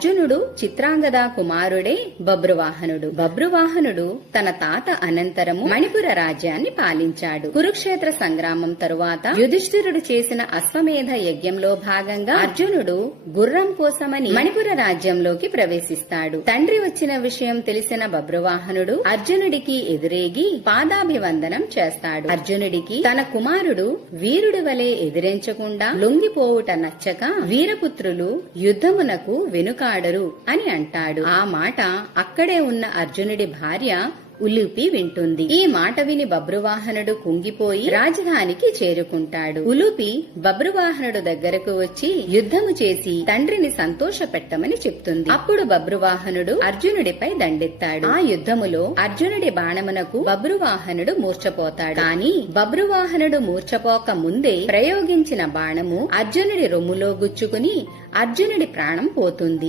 అర్జునుడు చిత్రాంగద కుమారుడే బభ్రువాహనుడు. బభ్రువాహనుడు తన తాత అనంతరము మణిపుర రాజ్యాన్ని పాలించాడు. కురుక్షేత్ర సంగ్రామం తరువాత యుధిష్ఠిరుడు చేసిన అశ్వమేధ యజ్ఞంలో భాగంగా అర్జునుడు గుర్రం కోసమని మణిపుర రాజ్యంలోకి ప్రవేశిస్తాడు. తండ్రి వచ్చిన విషయం తెలిసిన బభ్రువాహనుడు అర్జునుడికి ఎదురేగి పాదాభివందనం చేస్తాడు. అర్జునుడికి తన కుమారుడు వీరుడి వలె ఎదిరించకుండా లొంగిపోవుట నచ్చక వీరపుత్రులు యుద్ధమునకు వెనుకాడరు అని అంటాడు. ఆ మాట అక్కడే ఉన్న అర్జునుడి భార్య ఉలూపి వింటుంది. ఈ మాట విని బభ్రువాహనుడు కుంగిపోయి రాజధానికి చేరుకుంటాడు. ఉలూపి బభ్రువాహనుడు దగ్గరకు వచ్చి యుద్ధము చేసి తండ్రిని సంతోషపెట్టమని చెప్తుంది. అప్పుడు బభ్రువాహనుడు అర్జునుడిపై దండెత్తాడు. ఆ యుద్ధములో అర్జునుడి బాణమునకు బభ్రువాహనుడు మూర్ఛపోతాడు. కాని బభ్రువాహనుడు మూర్ఛపోక ముందే ప్రయోగించిన బాణము అర్జునుడి రొమ్ములో గుచ్చుకుని అర్జునుడి ప్రాణం పోతుంది.